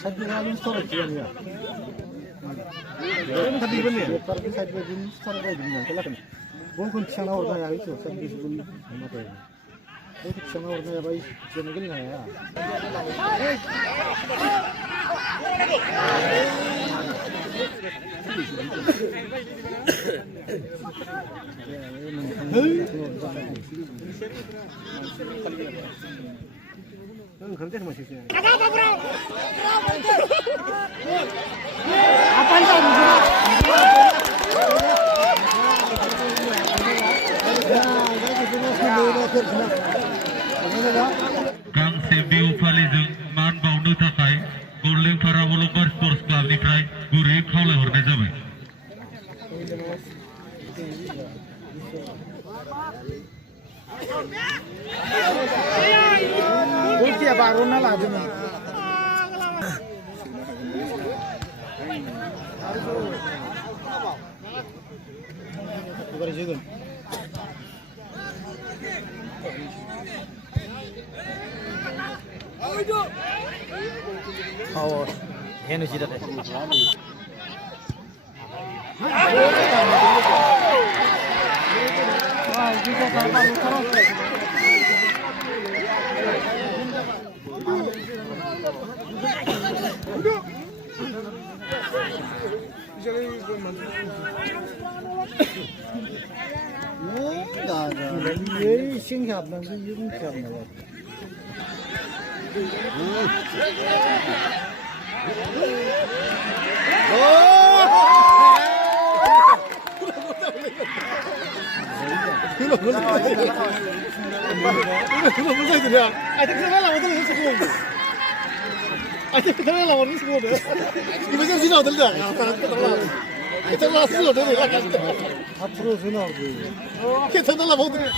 사진하는 스타일 기억이야. 그럼 다들 이번에 빠르게 사진 스타일을 주면 될라면 뭔건 튀어나 오다 야 있어. 사진 좀 맞아요. 이렇게 튀어나 오다 야 봐이 좀 그러냐. 응, 그렇게 하면 되지. Kang Sebiu Falejung मान बावनो थाखाय गल्डेनपारा अलंबार स्पर्ट्स क्लाबनिफ्राय गुरै खावलायहरनाय जाबाय। 볼티야 바로 날아주면. 이거를 지금. 에너지다. 앞으로 전화하고. 괜찮아, 먹으래.